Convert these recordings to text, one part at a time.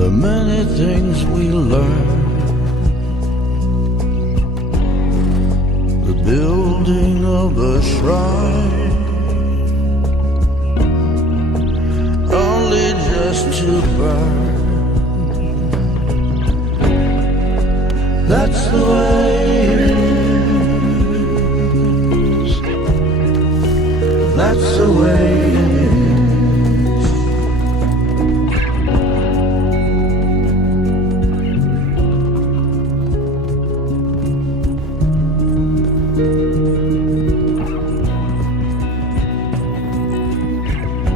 the many things we learn, the building of a shrine, only just to burn. That's the way it is. That's the way it is.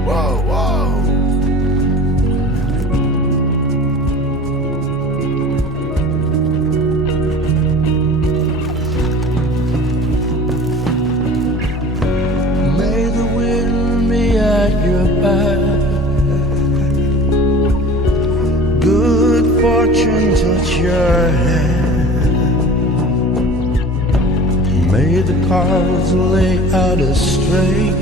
Whoa, whoa. May the wind be at your back, good fortune touch your hand. May the cards lay out as straight